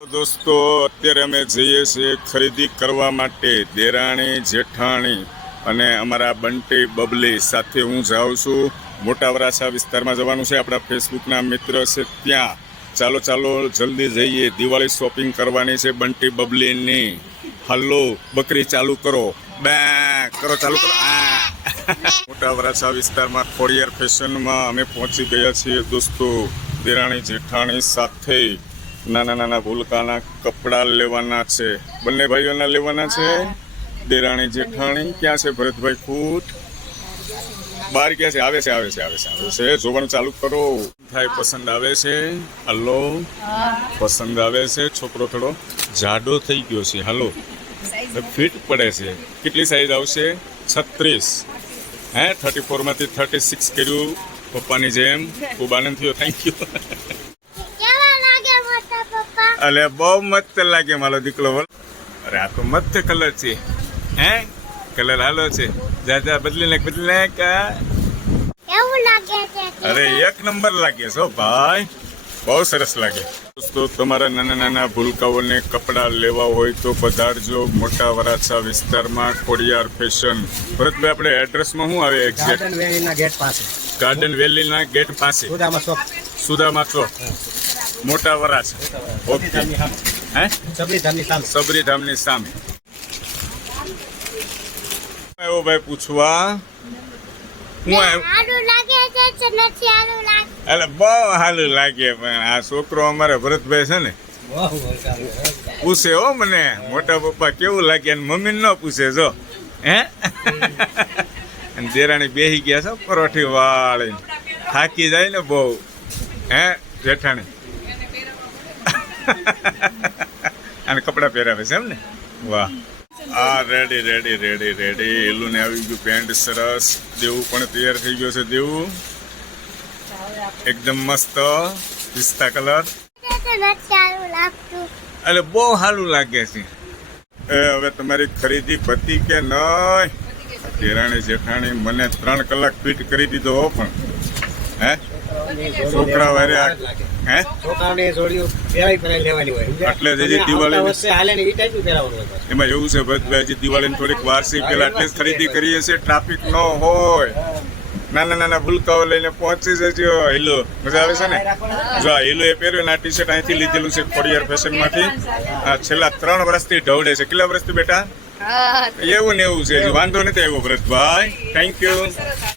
દોસ્તો અત્યારે અમે જઈએ છીએ ખરીદી કરવા માટે દેરાણી જેઠાણી અને અમારા બંટી બબલી સાથે હું જાઉં છું. મોટા વરાછા વિસ્તારમાં જવાનું છે. આપણા ફેસબુકના મિત્ર છે ત્યાં. ચાલો ચાલો જલ્દી જઈએ. દિવાળી શોપિંગ કરવાની છે બંટી બબલીની. હલો બકરી ચાલુ કરો, બે કરો ચાલુ કરો. મોટા વરાછા વિસ્તારમાં ખોડિયાર ફેશનમાં અમે પહોંચી ગયા છીએ દોસ્તો. દેરાણી જેઠાણી સાથે નાના નાના ભૂલકાના કપડાં લેવાના છે. બંને ભાઈઓના લેવાના છે. દેરાણી જેઠાણી ક્યાં છે? ભરતભાઈ ફૂટ બહાર ક્યાં છે? આવે છે આવે છે આવે છે આવે છે. જોવાનું ચાલુ કરો. થાય પસંદ આવે છે? હલો પસંદ આવે છે? છોકરો થોડો જાડો થઈ ગયો છે. હલો ફિટ પડે છે. કેટલી સાઈઝ આવશે? 36. હે 34 માંથી 36 કર્યું પપ્પાની જેમ. ખૂબ આનંદ થયો. Thank you. અલે બહુ મસ્ત લાગે મારો દીકરો. અરે આ તો મસ્ત કલર છે. હે કલર હાલો છે. જા બદલી નાખ. અરે એક નંબર લાગે છો ભાઈ, બહુ સરસ લાગે. દોસ્તો તમારા નાના નાના ભૂલકાઓને કપડાં લેવા હોય તો પધારજો મોટા વરાછા વિસ્તારમાં ખોડિયાર ફેશન. ભરતભાઈ આપણે એડ્રેસમાં શું આવે? ગાર્ડન વેલીના ગેટ પાસે સુદામા ચોક મોટા વરાછા. ઓકે. હે સબરીધામની સામે. આવ્યો ભાઈ પૂછવા. હું એટલે બહુ સારું લાગે. પણ આ છોકરો અમારે ભરતભાઈ છે ને પૂછે હો મને, મોટા પપ્પા કેવું લાગે? અને મમ્મીને ન પૂછે જો. હે અને દેરાણી બેસી ગયા છો પરોઠી વાળી. થાકી જાય ને બહુ. હે જેઠાણી અને કપડાં પહેરાવે છે એમ ને? વાહ. હા રેડી રેડી રેડી રેડી. એલું ને આવી ગયું પેન્ટ સરસ. દેવું પણ તૈયાર થઈ ગયો છે. દેવું એકદમ મસ્ત પિસ્તા કલર. એટલે બહુ સારું લાગે છે. હવે તમારી ખરીદી પતી કે નહીં? દેરાણી જેઠાણી મને 3 કલાક ફિટ કરી દીધો હો. પણ હે છોકરા વારે હે એટલે હજી દિવાળી એમાં એવું છે ભરતભાઈ, દિવાળીની થોડીક વાર છે પેલા એટલે જ ખરીદી કરીએ છીએ. ટ્રાફિક ન હોય. નાના નાના ભૂલકાઓ લઈને પહોંચી જજો. હેલો મજા આવે છે ને? જો હેલો એ પહેર્યું ને આ ટી શર્ટ અહીંથી લીધેલું છે ખોડિયાર ફેશનમાંથી. છેલ્લા 3 વર્ષથી ઢવડે છે. કેટલા વર્ષથી બેટા? એવું ને એવું છે. વાંધો નથી આવ્યો ભરતભાઈ. Thank you.